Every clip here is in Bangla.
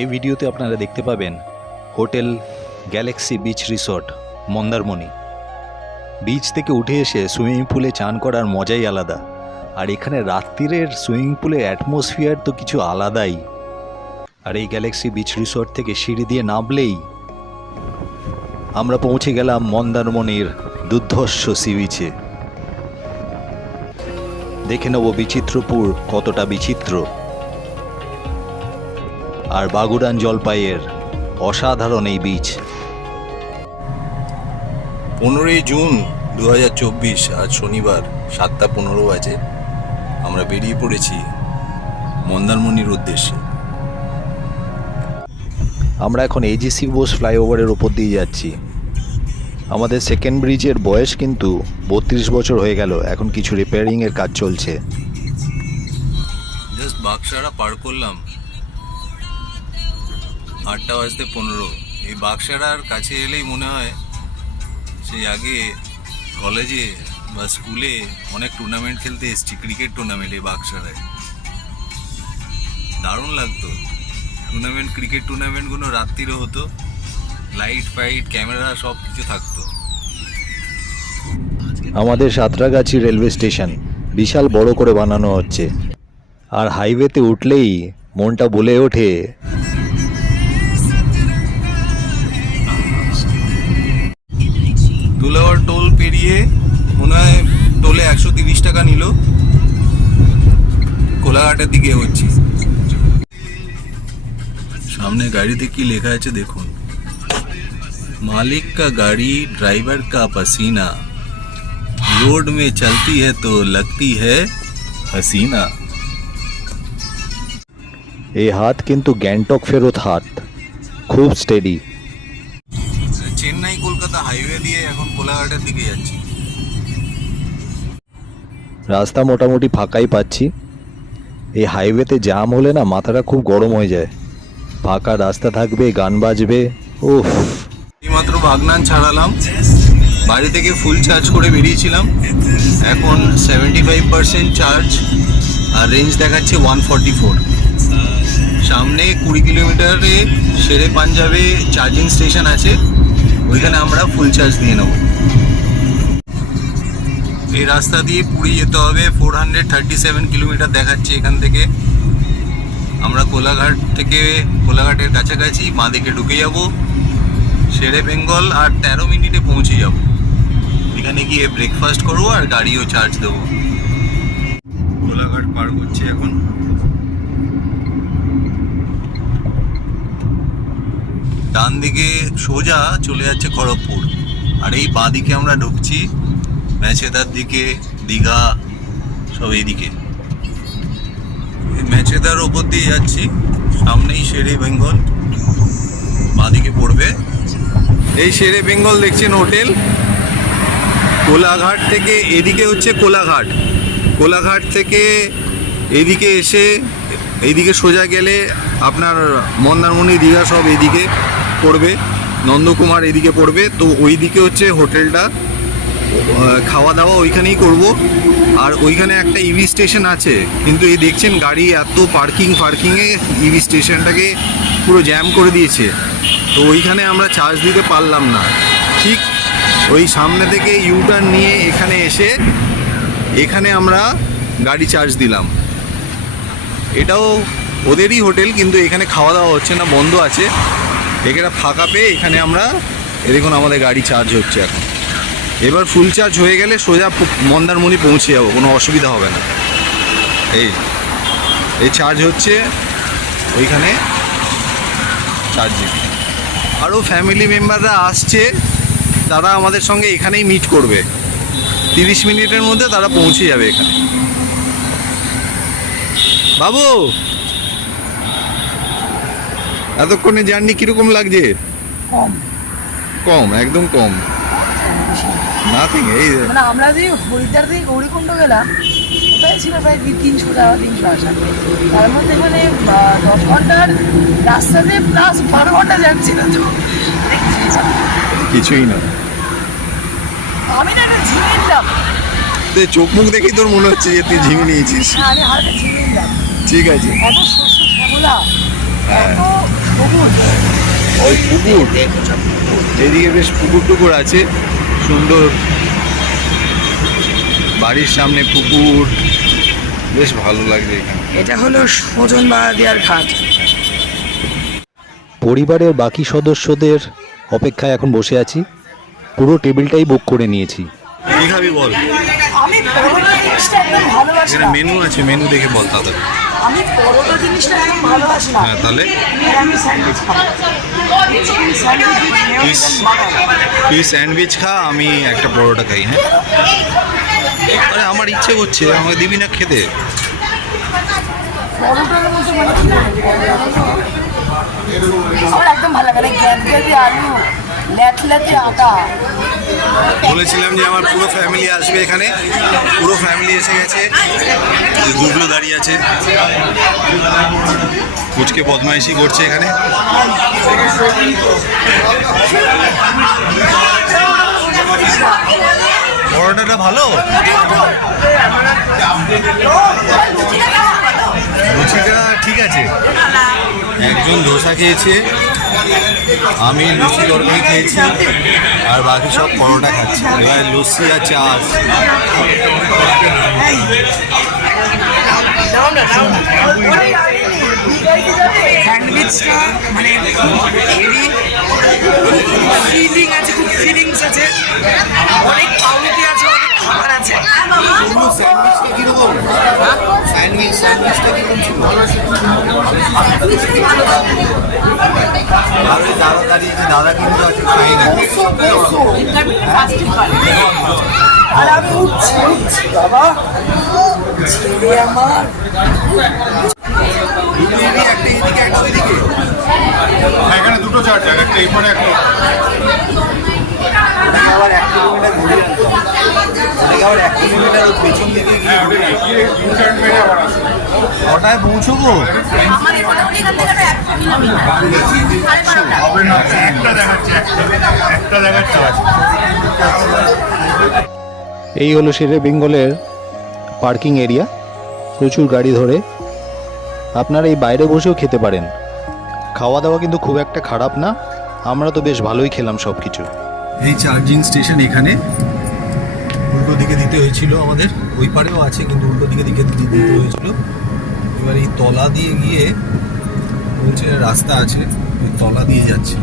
এই ভিডিওতে আপনারা দেখতে পাবেন hotel Galaxy beach resort Mandarmani. Beach থেকে উঠে এসে সুইমিং পুলে চান করার মজাই আলাদা। আর এখানে রাত্রিরের সুইমিং পুলের অ্যাটমসফিয়ার তো কিছু আলাদাই। আর এই গ্যালাক্সি বিচ রিসর্ট থেকে সিঁড়ি দিয়ে নামলেই আমরা পৌঁছে গেলাম মন্দারমণির দুর্ধর্ষ সি বিচে। দেখে নেব বিচিত্রপুর কতটা বিচিত্র, আর বাগুড়ান জলপাইয়ের অসাধারণ এই বিচ। 15ই জুন 2024, আজ শনিবার 7:15 বাজে। আমরা বেরিয়ে পড়েছি মন্দারমণির উদ্দেশ্যে। আমরা এখন এজিসি বোস ফ্লাইওভারের ওপর দিয়ে যাচ্ছি। আমাদের সেকেন্ড ব্রিজের বয়স কিন্তু 32 বছর হয়ে গেল, এখন কিছু রিপেয়ারিংয়ের কাজ চলছে। জাস্ট বাক্সারা পার করলাম 8:15। এই বাক্সারার কাছে এলেই মনে হয় সেই আগে কলেজে বা স্কুলে অনেক টুর্নামেন্ট খেলতে এসেছি, ক্রিকেট টুর্নামেন্ট এই বাক্সারায়। দারুণ লাগতো টুর্নামেন্ট, ক্রিকেট টুর্নামেন্টগুলো রাত্রিরে হতো, লাইট ফাইট ক্যামেরা সব কিছু থাকতো। আমাদের সাঁতরাগাছি রেলওয়ে স্টেশন বিশাল বড় করে বানানো হচ্ছে, আর হাইওয়েতে উঠলেই মনটা বলে ওঠে দুলাওয়ার টোল পেরিয়ে মনে হয় টোলে 130 টাকা নিল। কোলাঘাটের দিকে হচ্ছি। সামনে গাড়িতে কি লেখা আছে দেখুন, मालिक का गाड़ी ड्राइवर का पसीना, रोड में चलती है तो लगती है हसीना। এই হাত কিন্তু গ্যাংটক ফেরত হাত, খুব স্টেডি। চেন্নাই কলকাতা হাইওয়ে দিয়ে এখন কোলাঘাটের দিকে যাচ্ছি। রাস্তা মোটামুটি ফাঁকাই পাচ্ছি। এই হাইওয়েতে জ্যাম হলে না মাথাটা খুব গরম হয়ে যায়। ফাঁকা রাস্তা থাকবে, গান বাজবে, উফ। এইমাত্র বাগনান ছাড়ালাম, বাড়ি থেকে ফুল চার্জ করে বেরিয়েছিলাম। এখন 75% চার্জ, আর রেঞ্জ দেখাচ্ছে 144। সামনে 20 কিলোমিটারে শেরে পাঞ্জাবে চার্জিং স্টেশন আছে, ওইখানে আমরা ফুল চার্জ দিয়ে নেব। এই রাস্তা দিয়ে পুরী যেতে হবে। 437 কিলোমিটার দেখাচ্ছে এখান থেকে। আমরা কোলাঘাটের কাছাকাছি বাঁদিকে ঢুকে যাব, শেরে বেঙ্গল, আর 13 মিনিটে পৌঁছে যাব। এখানে গিয়ে ব্রেকফাস্ট করবো আর গাড়িও চার্জ দেবো। কোলাঘাট পার করছি এখন। ডান দিকে সোজা চলে যাচ্ছে খড়গপুর, আর এই বাঁ দিকে আমরা ঢুকছি মেচেদার দিকে, দীঘা সব এইদিকে। মেচেদার ওপর দিয়ে যাচ্ছি, সামনেই শেরে বেঙ্গল, বাঁ দিকে পড়বে। এই শেরে বেঙ্গল দেখছেন হোটেল। কোলাঘাট থেকে এদিকে হচ্ছে কোলাঘাট, কোলাঘাট থেকে এদিকে এসে এইদিকে সোজা গেলে আপনার মন্দারমণি, দীঘা সব এদিকে পড়বে, নন্দকুমার এদিকে পড়বে। তো ওই দিকে হচ্ছে হোটেলটা, খাওয়া দাওয়া ওইখানেই করব। আর ওইখানে একটা ইভি স্টেশন আছে, কিন্তু এই দেখছেন গাড়ি এত পার্কিংয়ে ইভি স্টেশনটাকে পুরো জ্যাম করে দিয়েছে। তো ওইখানে আমরা চার্জ দিতে পারলাম না। ঠিক ওই সামনে থেকে ইউটার্ন নিয়ে এখানে এসে এখানে আমরা গাড়ি চার্জ দিলাম। এটাও ওদেরই হোটেল, কিন্তু এখানে খাওয়া দাওয়া হচ্ছে না, বন্ধ আছে। এখানে ফাঁকা পেয়ে এখানে আমরা দেখুন আমাদের গাড়ি চার্জ হচ্ছে এখন। এবার ফুল চার্জ হয়ে গেলে সোজা মন্দারমণি পৌঁছে যাবো, কোনো অসুবিধা হবে না। এই চার্জ হচ্ছে ওইখানে চার্জিং। আরও ফ্যামিলি মেম্বাররা আসছে, তারা আমাদের সঙ্গে এখানেই মিট করবে। 30 মিনিটের মধ্যে তারা পৌঁছে যাবে এখানে। বাবু, এতক্ষণে জার্নি কিরকম লাগছে? কম, একদম কম, নাথিং। এই মানে আমরা যে হরিদ্বার থেকে গৌরীকুণ্ড গেলাম, ওটাই ছিল প্রায় 300 যাওয়া 300 আসা। তার মধ্যে মানে 10 ঘন্টার রাস্তাতে প্লাস 12 ঘন্টা যাচ্ছিল। তো কিছুই না, আমি না একটা ঝিমিয়ে নিলাম। চোখ মুখ দেখেই তোর মনে হচ্ছে যে তুই ঝিমিয়ে নিয়েছিস। আমি হালকা ঝিমিয়ে নিলাম। ঠিক আছে। এত শস্য শ্যামলা, এত ওই পুকুর, এদিকে বেশ পুকুর টুকুর আছে সুন্দর, বাড়ির সামনে পুকুর, বেশ ভালো লাগছে এখানে। এটা হলো সজন বাহাদিয়ার ঘাট। পরিবারের বাকি সদস্যদের অপেক্ষায় এখন বসে আছি, পুরো টেবিলটাই বুক করে নিয়েছি। কি খাবি বল? আমি পরোটা জিনিসটা একদম ভালোবাসি এখানে না। মেনু আছে, মেনু দেখে বল তাড়াতাড়ি। আমি পরোটা জিনিসটা একদম ভালোবাসি না। হ্যাঁ তাহলে আমি স্যান্ডউইচ খাবো। তুই স্যান্ডউইচ খা, আমি একটা পরোটা খাই। হ্যাঁ, আরে আমার ইচ্ছে করছে, আমাকে দিবি না খেতে? পরোটার মতো মানে কি আমার একদম ভালো লাগে, গ্যাদগ্যাদে আলু, ল্যাটল্যাটে আটা। বলেছিলাম যে আমার পুরো ফ্যামিলি আসবে এখানে, পুরো ফ্যামিলি এসে গেছে। গুগলো দাঁড়িয়ে আছে, কুচকে বদমাইশি করছে এখানে। পরোটাটা ভালো, লুচিটা ঠিক আছে। একজন ধোসা খেয়েছে, আমি লুচি তরকারি খেয়েছি, আর বাকি সব পরোটা খাচ্ছে। এবার লস্যি আর চা আছে। স্যান্ডউইচটা মানে হেভি ফিলিং আছে, খুব ফিলিংস আছে, অনেক পাউরুটি আছে, অনেক খাবার আছে। স্যান্ডউইচটা কিরকম? স্যান্ডউইচটা কিরকম ছিল? আর ওই দাদা দাঁড়িয়েছে, দাদা কিন্তু আছে খাই না। আর আমি উঠছি বাবা, ছেলে আমার। দুটো এদিকে, একটা এদিকে, একটা ওইদিকে। এখানে দুটো চার্জার, একটা এই পারে একটা আবার 1 কিলোমিটার ঘুরে আনতে হবে। ওটাকে আবার 1 কিলোমিটার ওর পেছন দিকে গিয়ে ঘুরে ইউটার্ন মেরে আবার আসে। ওটায় পৌঁছবো। হবে না, একটা দেখাচ্ছে, একটা দেখাচ্ছে। এই হলো শেরে বেঙ্গলের পার্কিং এরিয়া, প্রচুর গাড়ি ধরে। আপনারা এই বাইরে বসেও খেতে পারেন। খাওয়া দাওয়া কিন্তু খুব একটা খারাপ না, আমরা তো বেশ ভালোই খেলাম সব কিছু। এই চার্জিং স্টেশন এখানে উল্টো দিকে দিতে হয়েছিল আমাদের, ওই পারেও আছে কিন্তু উল্টো দিকে দিতে হয়েছিল। এবার এই তলা দিয়ে গিয়ে বলছে রাস্তা আছে, ওই তলা দিয়ে যাচ্ছে,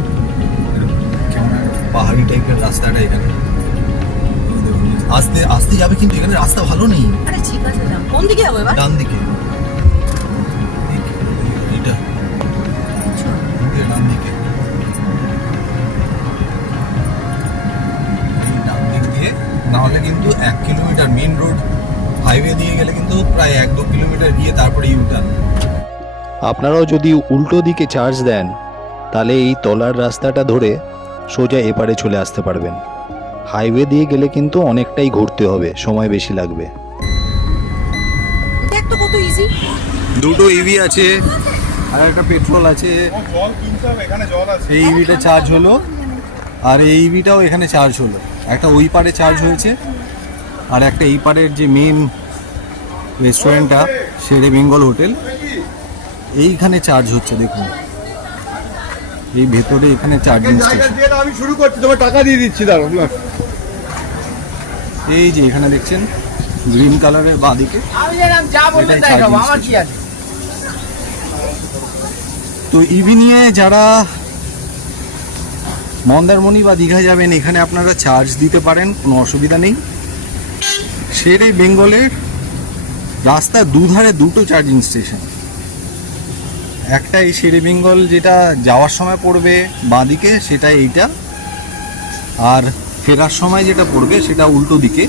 কেমন পাহাড়ি টাইপের রাস্তাটা এখানে। আস্তে আস্তে যাবে, কিন্তু এখানে রাস্তা ভালো নেই। আরে ঠিক আছে, যাও। কোন দিকে যাবো এবার? ডান দিকে, এটা ডান দিকে, ডান দিক দিয়ে না হলে কিন্তু 1 কিলোমিটার মেন রোড হাইওয়ে দিয়ে গেলে কিন্তু প্রায় 1-2 কিলোমিটার গিয়ে তারপরে ইউটার্ন। আপনারাও যদি উল্টো দিকে চার্জ দেন তাহলে এই তলার রাস্তাটা ধরে সোজা এপারে চলে আসতে পারবেন। হাইওয়ে দিয়ে গেলে কিন্তু অনেকটাই ঘুরতে হবে, সময় বেশি লাগবে। দেখ তো কত ইজি। দুটো ইভি আছে আর একটা পেট্রোল আছে। জল কিনতে হবে, এখানে জল আছে। এই ইভিটা চার্জ হলো আর এই ইভিটাও এখানে চার্জ হলো। একটা ওই পারে চার্জ হয়েছে আর একটা এই পারের যে মেন রেস্টুরেন্টটা শেরে বেঙ্গল হোটেল, এইখানে চার্জ হচ্ছে। দেখুন এই ভেতরে এখানে চার্জিং স্টেশন। আমি শুরু করছি, তোমার টাকা দিয়ে দিচ্ছি, দাঁড়াও। এই যে এখানে দেখছেন গ্রিন কালারের বাঁদিকে, আমি জানাম যা বলবেন এটাই তাই খাবো, charging আমার কি আছে। তো ইভি নিয়ে যারা মন্দারমণি বা দীঘা যাবেন, এখানে আপনারা চার্জ দিতে পারেন, কোনো অসুবিধা নেই। শেরে বেঙ্গলের রাস্তার দুধারে দুটো চার্জিং স্টেশন। একটা এই শেরে বেঙ্গল যেটা যাওয়ার সময় পড়বে বাঁদিকে, সেটা এইটা, আর ফেরার সময় যেটা পড়বে সেটা উল্টো দিকে।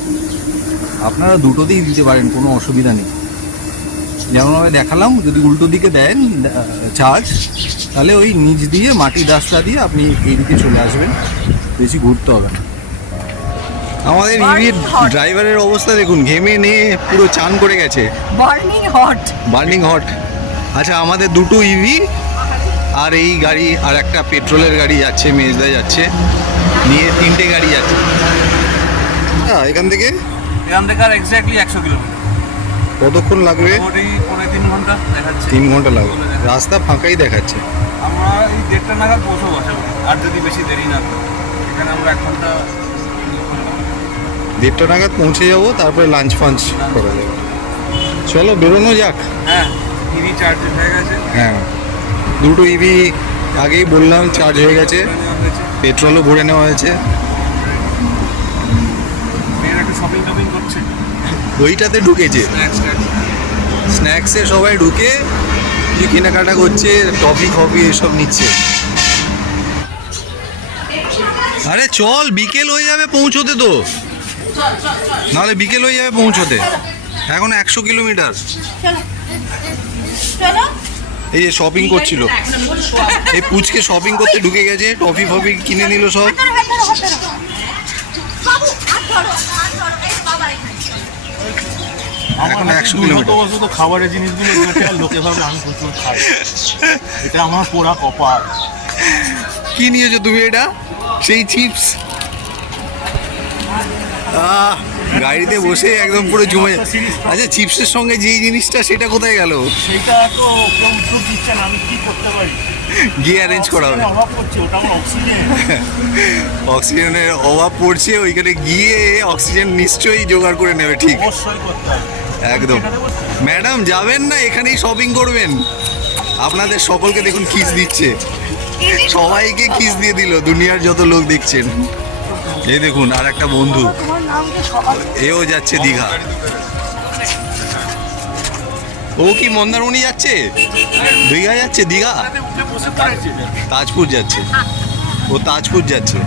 আপনারা দুটো দিকেই দিতে পারেন, কোনো অসুবিধা নেই। যেমনভাবে দেখালাম, যদি উল্টো দিকে দেন চার্জ, তাহলে ওই নিচ দিয়ে মাটির রাস্তা দিয়ে আপনি এইদিকে চলে আসবেন, বেশি ঘুরতে হবে না। আমাদের ইভির ড্রাইভারের অবস্থা দেখুন, ঘেমে নিয়ে পুরো চান করে গেছে, বার্নিং হট। Burning hot. আচ্ছা, আমাদের দুটো ইভি আর এই গাড়ি আর একটা পেট্রোলের গাড়ি যাচ্ছে, মেজদা যাচ্ছে, নিয়ে 3টে গাড়ি যাচ্ছে। এখান থেকে আর এক্স্যাক্টলি 100 কিলোমিটার, কতক্ষণ লাগবে? মোটামুটি 3.5 ঘন্টা দেখাচ্ছে। 3 ঘন্টা লাগবে, রাস্তা ফাঁকাই দেখাচ্ছে। আমরা এই 1:30 নাগাদ পৌঁছবো আশা করি, আর যদি বেশি দেরি না করে। এখানে আমরা 1 ঘন্টা 1:30 নাগাদ পৌঁছে যাবো, তারপরে লাঞ্চ ফাঞ্চ করা যাবে। চলো বেরোনো যাক। হ্যাঁ ইভি চার্জ হয়ে গেছে। হ্যাঁ, দুটো ইভি আগেই বললাম চার্জ হয়ে গেছে, পেট্রোলও ভরে নেওয়া হয়েছে। মেয়েরা একটু শপিং টপিং করছে, ওইটাতে ঢুকেছে, স্ন্যাক্সে সবাই ঢুকে যে কেনাকাটা করছে, টফি ফফি এসব নিচ্ছে। আরে চল, বিকেল হয়ে যাবে পৌঁছোতে, তো নাহলে বিকেল হয়ে যাবে পৌঁছোতে। এখন 100 কিলোমিটার। এই যে শপিং করছিল, এই পুচকে শপিং করতে ঢুকে গেছে, টফি ফফি কিনে নিল সব। এখন 100 কিলোমিটার। তো খাবারের জিনিসগুলো দেখে আর লোকে ভাবে আমি প্রচুর খাই, এটা আমার পোড়া কপাল। কি নিয়েছো তুমি? এটা সেই চিপস। গাড়িতে বসে একদম পুরো জমে। আচ্ছা, চিপসের সঙ্গে যেই জিনিসটা, সেটা কোথায় গেল? সেটা তো কেউ উদ্যোগ দিচ্ছে না, আমি কি করতে পারি? গিয়ে অ্যারেঞ্জ করা হবে। অভাব করছে, ওটা আমার অক্সিজেন। অক্সিজেনের অভাব পড়ছে, ওইখানে গিয়ে অক্সিজেন নিশ্চয়ই জোগাড় করে নেবে। ঠিক, অবশ্যই করতে হবে। একদম। ম্যাডাম যাবেন না, এখানেই শপিং করবেন? আপনাদের সকলকে দেখুন কিস দিচ্ছে, সবাইকে কিস দিয়ে দিল, দুনিয়ার যত লোক দেখছেন। এই দেখুন আর একটা বন্ধু, এও যাচ্ছে দীঘা। ও কি মন্দারমণি যাচ্ছে? দীঘা যাচ্ছে? দীঘা তাজপুর যাচ্ছে, ও তাজপুর যাচ্ছে।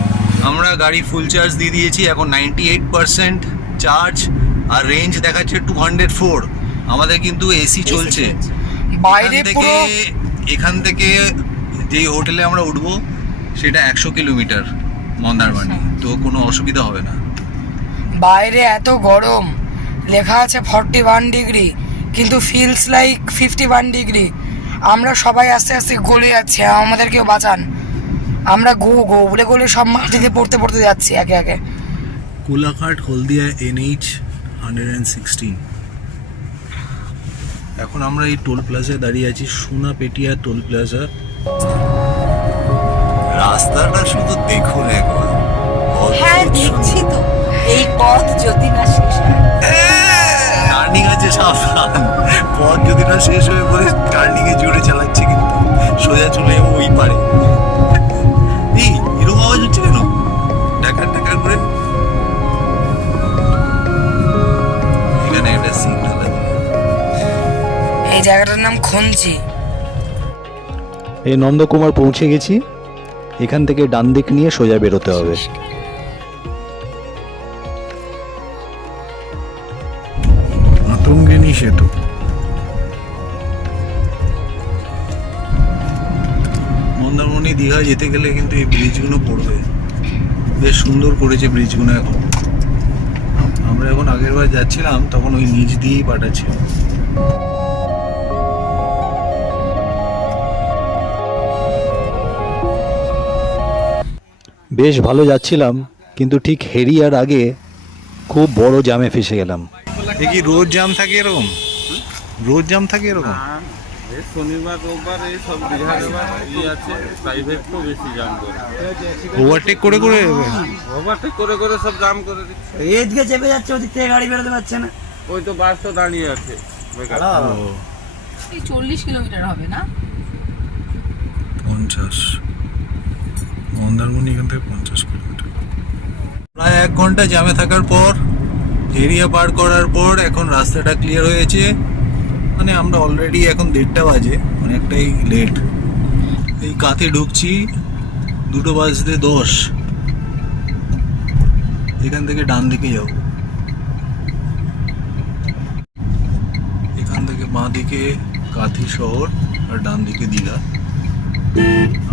আমরা গাড়ি ফুল চার্জ দিয়ে দিয়েছি, এখন 98% চার্জ, আর রেঞ্জ দেখাচ্ছে 204। আমাদের কিন্তু এসি চলছে। বাইরে এখান থেকে যেই হোটেলে আমরা উঠবো সেটা 100 কিলোমিটার মন্দারমণি, তো কোনো অসুবিধা হবে না। বাইরে এত গরম, লেখা আছে 41 ডিগ্রি, কিন্তু ফিলস লাইক 51 ডিগ্রি। আমরা সবাই আস্তে আস্তে গলে যাচ্ছি, আমাদেরকেও বাঁচান। আমরা বলে গলে সব মাটিতে পড়তে পড়তে যাচ্ছি একে একে। কোলাঘাট হলদিয়া NH 116। এখন আমরা এই টোল প্লাজায় দাঁড়িয়ে আছি, সোনাপেটিয়া টোল প্লাজা। রাস্তাটা শুধু দেখুন একবার। হ্যাঁ দেখছি তো, এই পথ যদি না শেষ হয়। টার্নিং আছে, সাবধান। পথ যদি না শেষ হয়ে পড়ে, টার্নিং এ জোরে চালাচ্ছে, কিন্তু সোজা চলে যাবো ওই পারে। এই এরকম আওয়াজ হচ্ছে কেন? টাকার টাকার করে। এখানে একটা সিগন্যাল আছে। এই জায়গাটার নাম খঞ্জি। এই নন্দকুমার পৌঁছে গেছি, এখান থেকে ডান দিক নিয়ে সোজা বেরোতে হবে। মাতঙ্গিনী সেতু। মন্দারমণি দীঘা যেতে গেলে কিন্তু এই ব্রিজগুলো পড়বে, বেশ সুন্দর করেছে ব্রিজগুলো। এখন আমরা এখন আগের বার যাচ্ছিলাম, তখন ওই নিচ দিয়েই পাঠাচ্ছিল। বেশ ভালো যাচ্ছিলাম, কিন্তু ঠিক হেরিয়ার আগে খুব বড় জামে ফেসে গেলাম। এ কি রোজ জাম থাকে এরকম? রোজ জাম থাকে এরকম? শনিবার রোববার এই সব দীঘার আছে, প্রাইভেট তো বেশি জাম করে, ওভারটেক করে করে ওভারটেক করে করে সব জাম করে দিচ্ছে। এদিকে চেপে যাচ্ছে, ওদিক থেকে গাড়ি বেরোতে পারছে না। ওই তো বাস তো দাঁড়িয়ে আছে বেকার। এই 40 কিলোমিটার হবে না? 50। মন্দারমণি এখান থেকে 50 কিলোমিটার। প্রায় 1 ঘন্টা জ্যামে থাকার পর, এরিয়া পার করার পর এখন রাস্তাটা ক্লিয়ার হয়েছে। মানে আমরা অলরেডি এখন 1:30 বাজে, অনেকটাই লেট। এই কাঁথে ঢুকছি 2:10। এখান থেকে ডান দিকে যাও, এখান থেকে বাঁ দিকে কাঁথি শহর, আর ডান দিকে দীঘা।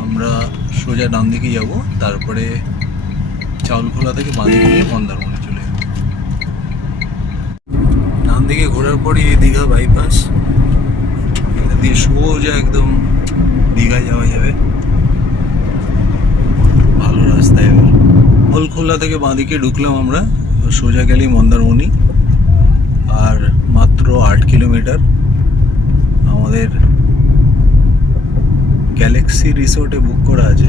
আমরা সোজা ডান দিকে যাব, তারপরে চাউলখোলা থেকে বাঁ দিকে গিয়ে মন্দারমণি চলে যাব। ডান দিকে ঘোরার পরই দীঘা বাইপাস, এটা দিয়ে সোজা একদম দীঘায় যাওয়া যাবে। ভালো রাস্তা। এবার চাউলখোলা থেকে বাঁ দিকে ঢুকলাম আমরা, সোজা গেলেই মন্দারমণি, আর মাত্র 8 কিলোমিটার আমাদের গ্যালাক্সি রিসোর্টে বুক করা আছে,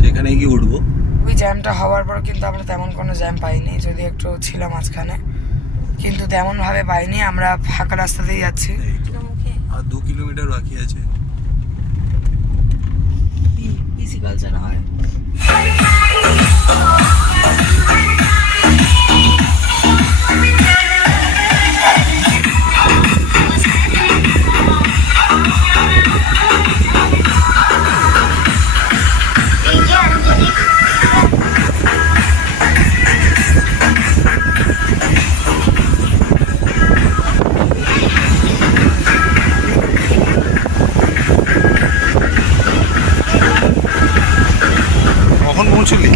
সেখানে গিয়ে উঠবো। ওই জ্যামটা হওয়ার পর কিন্তু আমরা তেমন কোনো জ্যাম পাইনি, যদি একটু ছিল মাঝখানে, কিন্তু তেমনভাবে পাইনি। আমরা ফাঁকা রাস্তাতেই যাচ্ছি। আর 2 কিলোমিটার বাকি আছে। পিসি কালচার হয়। কখন পৌঁছলি?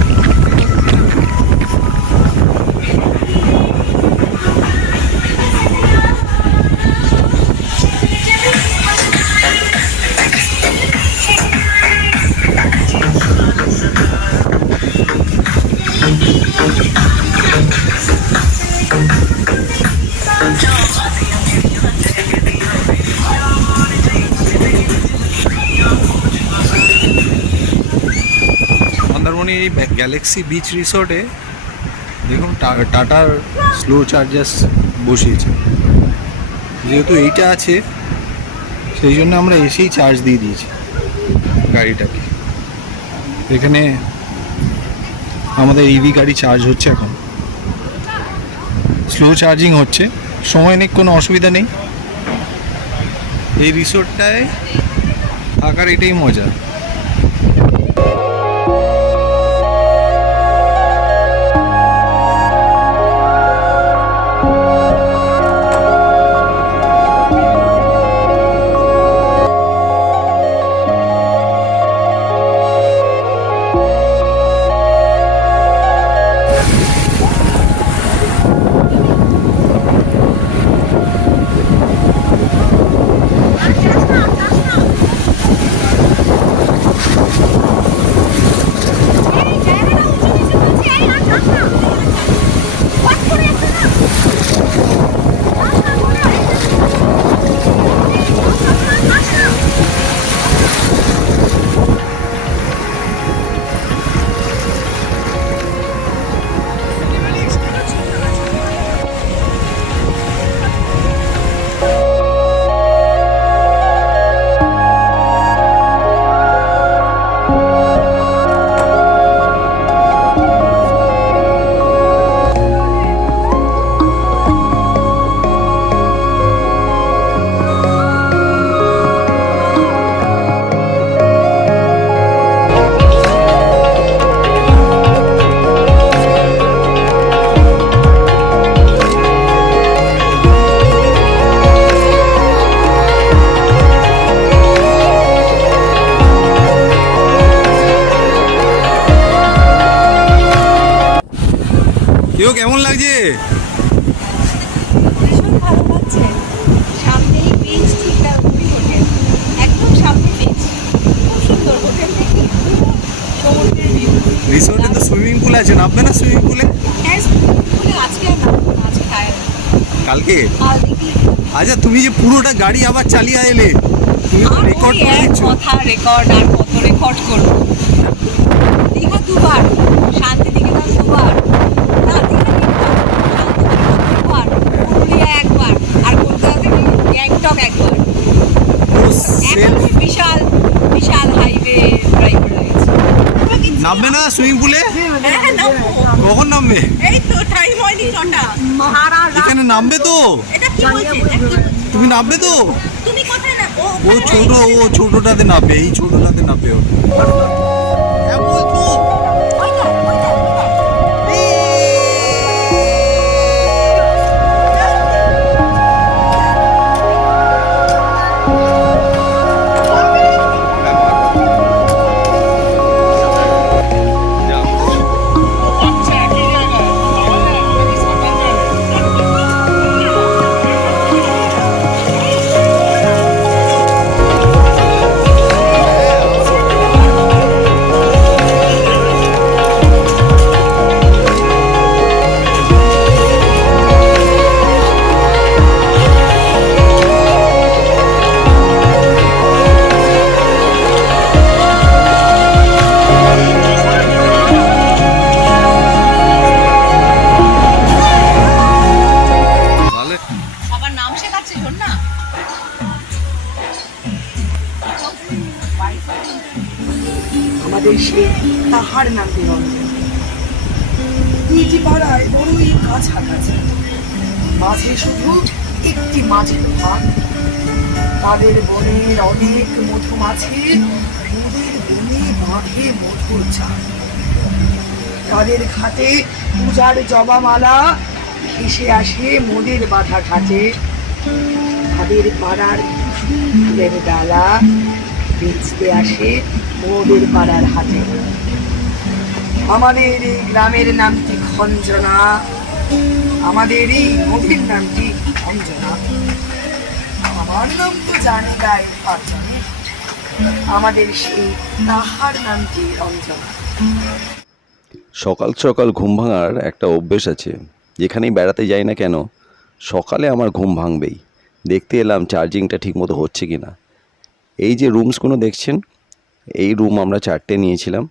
মন্দারমণি এই গ্যালাক্সি বিচ রিসোর্টে দেখুন টাটার স্লো চার্জার্স বসিয়েছে। যেহেতু এইটা আছে সেই জন্য আমরা এসেই চার্জ দিয়ে দিয়েছি গাড়িটাকে। এখানে আমাদের ইভি গাড়ি চার্জ হচ্ছে, এখন স্লো চার্জিং হচ্ছে, সময় নেই, কোনো অসুবিধা নেই। এই রিসোর্টটায় থাকার এটাই মজা। কেউ কেমন লাগছে? ভীষণ ভালো লাগছে। সামনেই বিচ, ঠিক তার উপরই হোটেল, একদম সামনে বিচ, খুব সুন্দর হোটেল থেকে সমুদ্রের ভিউ। রিসোর্টে তো সুইমিং পুল আছে, নামবে না সুইমিং পুলে? হ্যাঁ, পুলে আজকে আর নামবো না, আজকে টায়ার্ড। কালকে? আর দেখি আচ্ছা, তুমি যে পুরোটা গাড়ি আবার চালিয়ে এলে, তুমি তো আর রেকর্ড ওই করে এক দিচ্ছ। কথা রেকর্ড, আর কত রেকর্ড করবো। দীঘা 2 বার, শান্তিনিকেতন 2 বার, না দীঘা 3 বার, শান্তিনিকেতন 2 বার, পুরুলিয়া 1 বার, আর কলকাতা থেকে গ্যাংটক 1 বার। এখন আমি বিশাল বিশাল হাইওয়ে ড্রাইভ করে গেছি। নামবে না সুইমিং পুলে? হ্যাঁ, নামবো। কখন নামবে? এই তো টাইম হয়নি, 6টা। সারা রাত। এখানে নামবে তো? এটা কি বলছে? এটা কি বলছে? তুমি নামবে তো? তুমি কোথায় না? ও ছোট, ও ছোটটাতে নামবে, এই ছোটটাতে নামবে ও। হ্যাঁ বলতো। ওইটা, ওইটা, ওইটা। আমাদের সেই তাহার নাম নিরঞ্জন। দুইটি পাড়ায় বড়ই কাছাকাছি, মাঝে শুধু একটি মাছের ফাঁক। তাদের বনের অনেক মধুমাছি, নদীর বনে মাঠে মধুর চাষ। তাদের ঘাটে পূজার জবামালা ভেসে আসে মোদের বাঁধা ঘাটে। তাদের পাড়ার ফুলের ডালা বেচতে আসে মোদের পাড়ার হাটে। আমাদের এই গ্রামের নামটি খঞ্জনা, আমাদের এই নদীর নামটি খঞ্জনা। আমার নাম তো জানি গায়ে পাঁচজনে, আমাদের সেই তাহার নামটি অঞ্জনা। সকাল সকাল ঘুম ভাঙার একটা অভ্যেস আছে। যেখানেই বেড়াতে যাই না কেন সকালে আমার ঘুম ভাঙবেই। দেখতে এলাম চার্জিংটা ঠিকমতো হচ্ছে কি না। এই যে রুমসগুলো দেখছেন, এই রুম আমরা 4টে নিয়েছিলাম,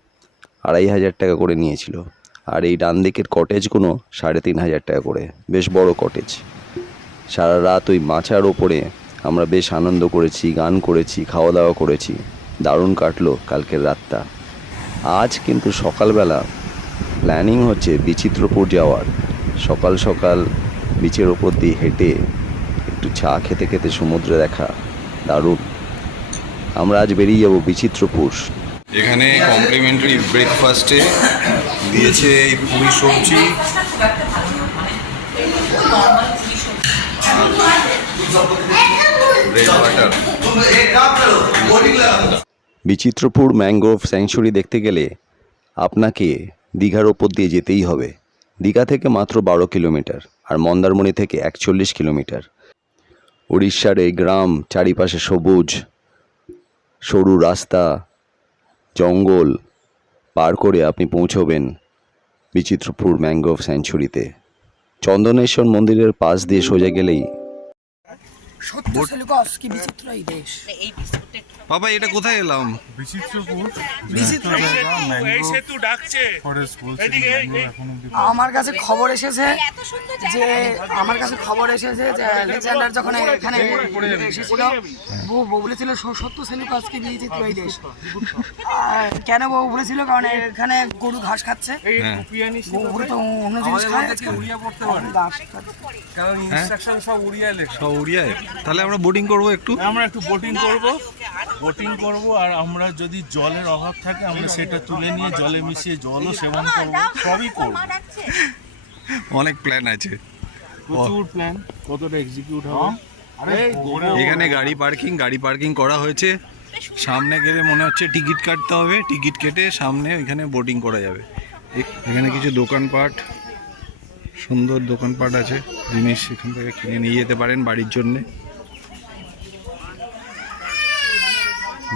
2500 টাকা করে নিয়েছিল। আর এই ডান দিকের কটেজগুলো 3500 টাকা করে, বেশ বড় কটেজ। সারা রাত ওই মাচার ওপরে আমরা বেশ আনন্দ করেছি, গান করেছি, খাওয়া দাওয়া করেছি, দারুণ কাটলো কালকের রাতটা। আজ কিন্তু সকালবেলা প্ল্যানিং হচ্ছে বিচিত্রপুর যাওয়ার। সকাল সকাল বিচের ওপর দিয়ে হেঁটে একটু চা খেতে খেতে সমুদ্র দেখা, দারুণ। আমরা আজ বেরিয়ে যাব বিচিত্রপুর। এখানে কমপ্লিমেন্টারি ব্রেকফাস্টে দিয়েছে এই পুরি সবজি, bread butter. Bichitrapur mangrove sanctuary দেখতে গেলে আপনাকে দীঘার ওপর দিয়ে যেতেই হবে। দীঘা থেকে মাত্র 12 কিলোমিটার, আর মন্দারমণি থেকে 41 কিলোমিটার। উড়িষ্যার এই গ্রাম, চারিপাশে সবুজ, সরু রাস্তা, জঙ্গল পার করে আপনি পৌঁছবেন বিচিত্রপুর ম্যানগ্রোভ স্যাংচুরিতে। চন্দনেশ্বর মন্দিরের পাশ দিয়ে সোজা গেলেই সত্য সেলুকাস কি বিচিত্র এই দেশ। বাবা এটা কোথায় এলাম? বিচিত্রপুর বিচিত্র ফরেস্ট বলছে আমার কাছে খবর এসেছে যে লেজেন্ডার যখন এখানে এসেছিল, বউ বলেছিল সত্য সেলুকাস কি বিচিত্র এই দেশ। কেন বউ বলেছিল? কারণ এখানে গরু ঘাস খাচ্ছে, গরু তো অন্য জিনিস খায়, ঘাস খাচ্ছে। কারণ ইনস্ট্রাকশন সব উড়িয়ায় লেখা। সব উড়িয়ায়। তাহলে আমরা বোটিং করবো একটু। আমরা একটু বোটিং করব, আর আমরা যদি জলের অভাব থাকে আমরা সেটা তুলে নিয়ে জলে মিশিয়ে জলও সেবন করব, সবই করব। অনেক প্ল্যান আছে, প্রচুর প্ল্যান, কতটা এক্সিকিউট হবে। এখানে গাড়ি পার্কিং করা হয়েছে। সামনে গেলে মনে হচ্ছে টিকিট কাটতে হবে, টিকিট কেটে সামনে এখানে বোটিং করা যাবে। এখানে কিছু দোকানপাট, সুন্দর দোকানপাট আছে, জিনিস এখান থেকে কিনে নিয়ে যেতে পারেন বাড়ির জন্যে।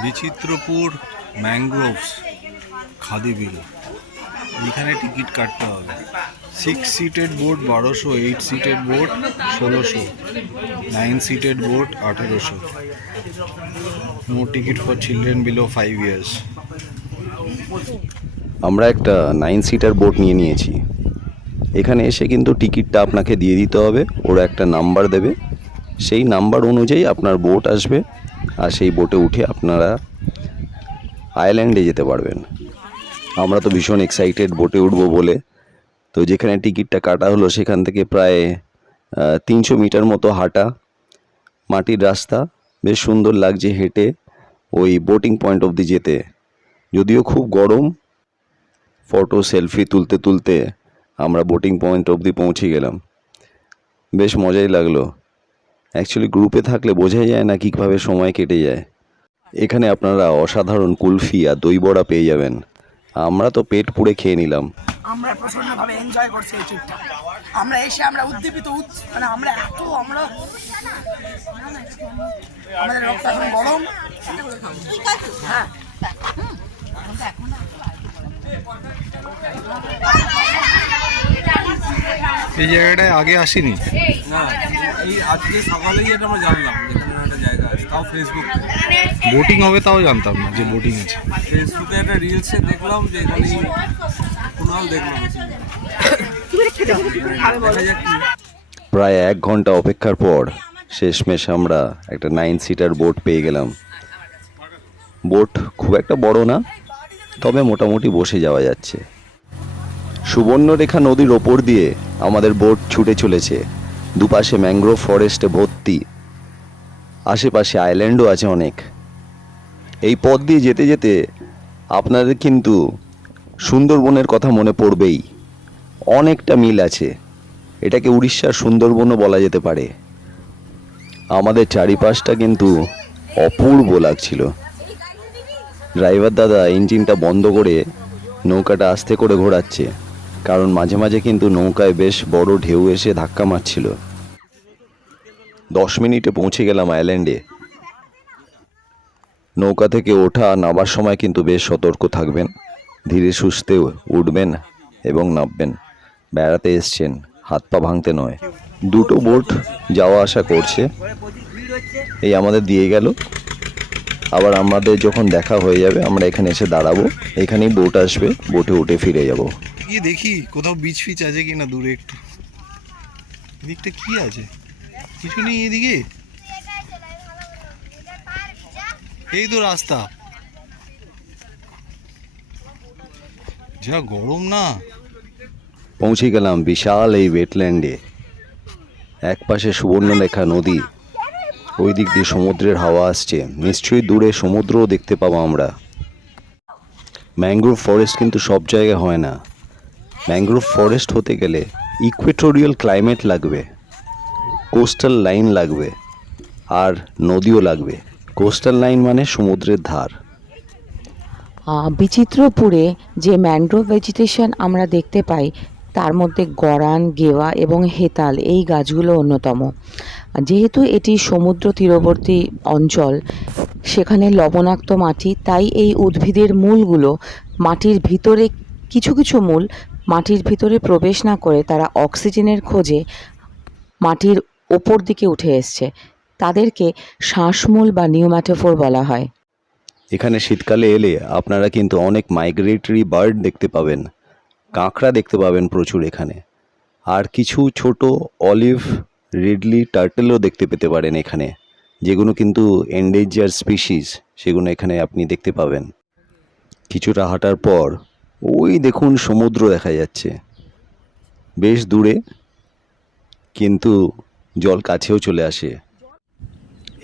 বিচিত্রপুর ম্যানগ্রোভস খাদি বিল, এখানে টিকিট কাটতে হবে। 6 seated boat 1200, 8 seated boat 1600, 9 seated boat 1800। No ticket for children below 5 years. আমরা একটা 9 সিটার বোট নিয়ে নিয়েছি। এখানে এসে কিন্তু টিকিটটা আপনাকে দিয়ে দিতে হবে, ওরা একটা নাম্বার দেবে, সেই নাম্বার অনুযায়ী আপনার বোট আসবে, আর সেই বোটে উঠে আপনারা আইল্যান্ডে যেতে পারবেন। আমরা তো ভীষণ এক্সাইটেড বোটে উঠবো বলে। তো যেখানে টিকিটটা কাটা হলো সেখান থেকে প্রায় 300 মিটার মতো হাঁটা, মাটির রাস্তা, বেশ সুন্দর লাগছে হেঁটে ওই বোটিং পয়েন্ট অবধি যেতে। যদিও খুব গরম, ফটো সেলফি তুলতে তুলতে আমরা বোটিং পয়েন্ট অবধি পৌঁছে গেলাম। বেশ মজাই লাগলো। অ্যাকচুয়ালি গ্রুপে থাকলে বোঝাই যায় না কীভাবে সময় কেটে যায়। এখানে আপনারা অসাধারণ কুলফি আর দই বড়া পেয়ে যাবেন। আমরা তো পেট পুড়ে খেয়ে নিলাম। আমরা প্রচন্ডভাবে এনজয় করছি এই ট্রিপটা। আমরা এসে আমরা উদ্দীপিত, মানে আমরা আমাদের রক্ত এখন গরম। হ্যাঁ, এই জায়গাটায় আগে আসিনি। না, এই আজকে সকালেই এটা আমরা জানলাম যেখানে একটা জায়গা আছে, তাও ফেসবুকে। বোটিং হবে তাও জানতাম না যে বোটিং আছে। ফেসবুকে একটা রিলসে দেখলাম যে এখানে কুনাল দেখলাম। দেখা যাক কি। প্রায় 1 ঘন্টা অপেক্ষার পর শেষমেশ আমরা একটা 9 সিটার বোট পেয়ে গেলাম। বোট খুব একটা বড় না, তবে মোটামুটি বসে যাওয়া যাচ্ছে। সুবর্ণরেখা নদীর ওপর দিয়ে আমাদের বোট ছুটে চলেছে। দুপাশে ম্যানগ্রোভ ফরেস্টে ভর্তি, আশেপাশে আইল্যান্ডও আছে অনেক। এই পথ দিয়ে যেতে যেতে আপনাদের কিন্তু সুন্দরবনের কথা মনে পড়বেই। অনেকটা মিল আছে, এটাকে উড়িষ্যার সুন্দরবনও বলা যেতে পারে। আমাদের চারিপাশটা কিন্তু অপূর্ব লাগছিল। ড্রাইভার দাদা ইঞ্জিনটা বন্ধ করে নৌকাটা আস্তে করে ঘোরাচ্ছে, কারণ মাঝে মাঝে কিন্তু নৌকায় বেশ বড় ঢেউ এসে ধাক্কা মারছিল। 10 মিনিটে পৌঁছে গেলাম আইল্যান্ডে। নৌকা থেকে ওঠা নামার সময় কিন্তু বেশ সতর্ক থাকবেন, ধীরে সুস্থে উঠবেন এবং নামবেন। বেড়াতে এসছেন, হাত পা ভাঙতে নয়। দুটো বোট যাওয়া আসা করছে, এই আমাদের দিয়ে গেল। আবার আমাদের যখন দেখা হয়ে যাবে আমরা এখানে এসে দাঁড়াবো, এখানেই বোট আসবে, বোটে উঠে ফিরে যাব। কি দেখি কোথাও বিচ ফিচ আছে কিনা দূরে একটু। এদিকটা কি আছে? কিছু নেই এদিকে। এই তো রাস্তা। যা গরম না। পৌঁছে গেলাম বিশাল এই ওয়েটল্যান্ডে। এক পাশে সুবর্ণরেখা নদী, ওই দিক দিয়ে সমুদ্রের হাওয়া আসছে। নিশ্চয়ই দূরে সমুদ্রও দেখতে পাবো আমরা। ম্যানগ্রোভ ফরেস্ট কিন্তু সব জায়গায় হয় না। ম্যানগ্রোভ ফরেস্ট হতে গেলে ইকুয়েটোরিয়াল ক্লাইমেট লাগবে, কোস্টাল লাইন লাগবে, আর নদীও লাগবে। কোস্টাল লাইন মানে সমুদ্রের ধার। বিচিত্রপুরে যে ম্যানগ্রোভ ভেজিটেশন আমরা দেখতে পাই তার মধ্যে গরান, গেওয়া এবং হেতাল এই গাছগুলো অন্যতম। যেহেতু এটি সমুদ্র তীরবর্তী অঞ্চল, সেখানে লবণাক্ত মাটি, তাই এই উদ্ভিদের মূলগুলো মাটির ভিতরে, কিছু কিছু মূল মাটির ভিতরে প্রবেশ না করে তারা অক্সিজেনের খোঁজে মাটির ওপর দিকে উঠে এসছে। তাদেরকে শ্বাসমূল বা নিউম্যাটোফোর বলা হয়। এখানে শীতকালে এলে আপনারা কিন্তু অনেক মাইগ্রেটরি বার্ড দেখতে পাবেন, কাঁকড়া দেখতে পাবেন প্রচুর এখানে। আর কিছু ছোট অলিভ রিডলি টার্টেলও দেখতে পেতে পারেন এখানে, যেগুলো কিন্তু এন্ডেঞ্জার স্পিসিস, সেগুলো এখানে আপনি দেখতে পাবেন। কিছুটা হাঁটার পর ওই দেখুন সমুদ্র দেখা যাচ্ছে বেশ দূরে, কিন্তু জল কাছেও চলে আসে।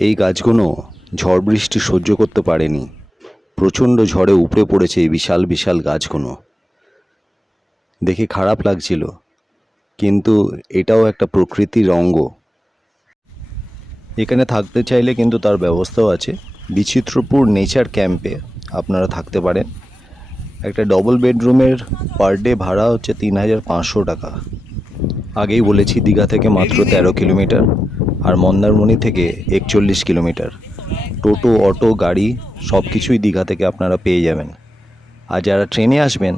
এই গাছগুলো ঝড় বৃষ্টি সহ্য করতে পারেনি, প্রচণ্ড ঝড়ে উপড়ে পড়েছে এই বিশাল বিশাল গাছগুলো। দেখে খারাপ লাগছিল, কিন্তু এটাও একটা প্রকৃতির অঙ্গ। এখানে থাকতে চাইলে কিন্তু তার ব্যবস্থাও আছে। বিচিত্রপুর নেচার ক্যাম্পে আপনারা থাকতে পারেন। একটা ডবল বেডরুমের পার ডে ভাড়া হচ্ছে 3500 টাকা। আগেই বলেছি দীঘা থেকে মাত্র 13 কিলোমিটার, আর মন্দারমণি থেকে 41 কিলোমিটার। টোটো, অটো, গাড়ি সব কিছুই দীঘা থেকে আপনারা পেয়ে যাবেন। আর যারা ট্রেনে আসবেন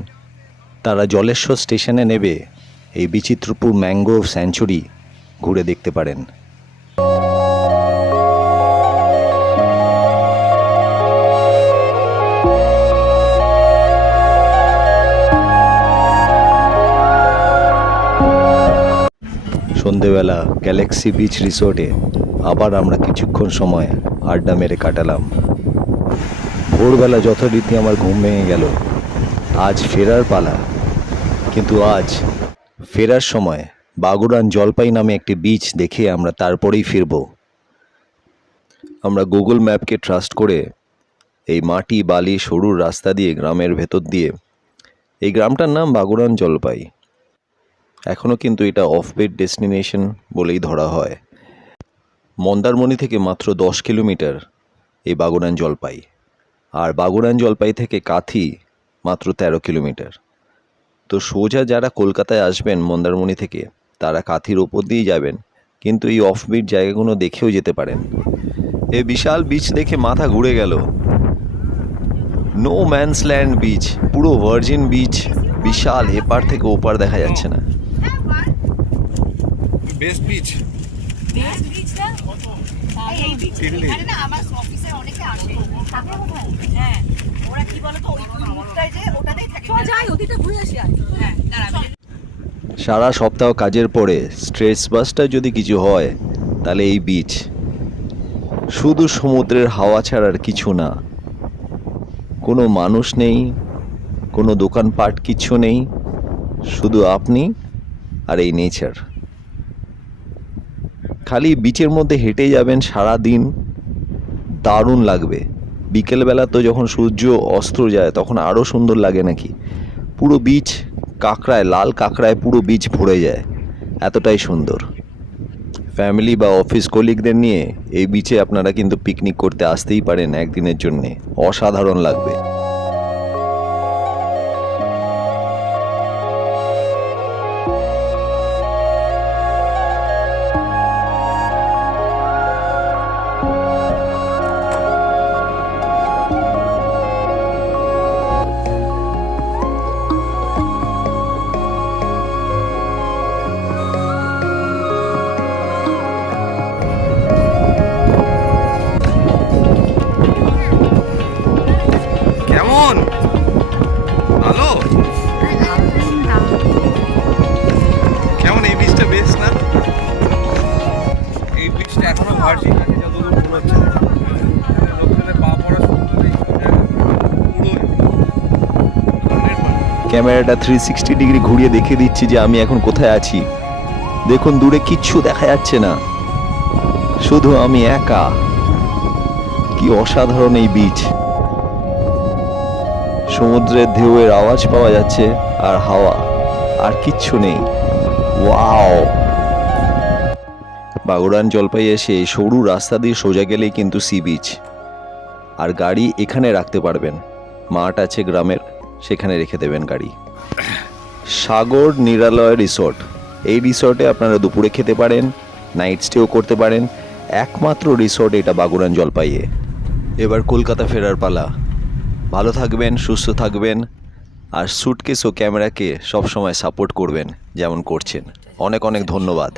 তারা জলেশ্বর স্টেশনে নেবে এই বিচিত্রপুর ম্যানগ্রোভ স্যাঞ্চুরি ঘুরে দেখতে পারেন। সন্ধেবেলা গ্যালাক্সি বিচ রিসোর্টে আবার আমরা কিছুক্ষণ সময় আড্ডা মেরে কাটালাম। ভোরবেলা যথারীতি আমার ঘুম ভেঙে গেল। আজ ফেরার পালা, কিন্তু আজ ফেরার সময় বাগুড়ান জলপাই নামে একটি বিচ দেখে আমরা তারপরেই ফিরব। আমরা গুগল ম্যাপকে ট্রাস্ট করে এই মাটি বালি সরু রাস্তা দিয়ে গ্রামের ভেতর দিয়ে, এই গ্রামটার নাম বাগুড়ান জলপাই। এখনও কিন্তু এটা অফ বেড ডেস্টিনেশন বলেই ধরা হয়। মন্দারমণি থেকে মাত্র 10 কিলোমিটার এই বাগুড়ান জলপাই, আর বাগুড়ান জলপাই থেকে কাথি মাত্র 13 কিলোমিটার। তো সোজা যারা কলকাতায় আসবেন মন্দারমণি থেকে, তারা কাথির ওপর দিয়েই যাবেন, কিন্তু এই অফ বিট জায়গাগুলো দেখেও যেতে পারেন। এই বিশাল বিচ দেখে মাথা ঘুরে গেল। নো ম্যানস ল্যান্ড বিচ, পুরো ভার্জিন বিচ, বিশাল, এপার থেকে ওপার দেখা যাচ্ছে না। Best beach. সারা সপ্তাহ কাজের পরে স্ট্রেস বাস্টার যদি কিছু হয় তাহলে এই বিচ। শুধু সমুদ্রের হাওয়া ছাড়ার কিছু না, কোনো মানুষ নেই, কোনো দোকানপাট কিচ্ছু নেই, শুধু আপনি আর এই নেচার। খালি বিচের মধ্যে হেঁটে যাবেন সারা দিন, দারুণ লাগবে। বিকেলবেলা তো যখন সূর্য অস্ত যায় তখন আরও সুন্দর লাগে নাকি। পুরো বিচ কাঁকড়ায়, লাল কাঁকড়ায় পুরো বিচ ভরে যায়, এতটাই সুন্দর। ফ্যামিলি বা অফিস কলিগদের নিয়ে এই বিচে আপনারা কিন্তু পিকনিক করতে আসতেই পারেন একদিনের জন্যে, অসাধারণ লাগবে। কেমন? ভালো? কেমন এই বীজটা বেশ না? এই বীজটা এখনো ভার্জিন আছে যতদূর মনে হচ্ছে। লোকজনের পা পড়া শুরু করে এই সব জায়গা পুরো ক্যামেরাটা 360 ডিগ্রি ঘুরিয়ে দেখিয়ে দিচ্ছি যে আমি এখন কোথায় আছি। দেখুন দূরে কিচ্ছু দেখা যাচ্ছে না, শুধু আমি একা। কি অসাধারণ এই বিচ, সমুদ্রের ঢেউয়ের আওয়াজ পাওয়া যাচ্ছে আর হাওয়া, আর কিচ্ছু নেই। ওয়াও! বাগুড়ান জলপাই এসে সরু রাস্তা দিয়ে সোজা গেলেই কিন্তু সি বিচ, আর গাড়ি এখানে রাখতে পারবেন। মাঠ আছে গ্রামের, সেখানে রেখে দেবেন গাড়ি। সাগর নিরালয় রিসোর্ট, এই রিসোর্টে আপনারা দুপুরে খেতে পারেন, নাইট স্টেও করতে পারেন। একমাত্র রিসোর্ট এটা বাগুড়ান জলপাইয়ে। এবার কলকাতা ফেরার পালা। ভালো থাকবেন, সুস্থ থাকবেন, আর সুটকেস ও ক্যামেরাকে সবসময় সাপোর্ট করবেন যেমন করছেন। অনেক অনেক ধন্যবাদ।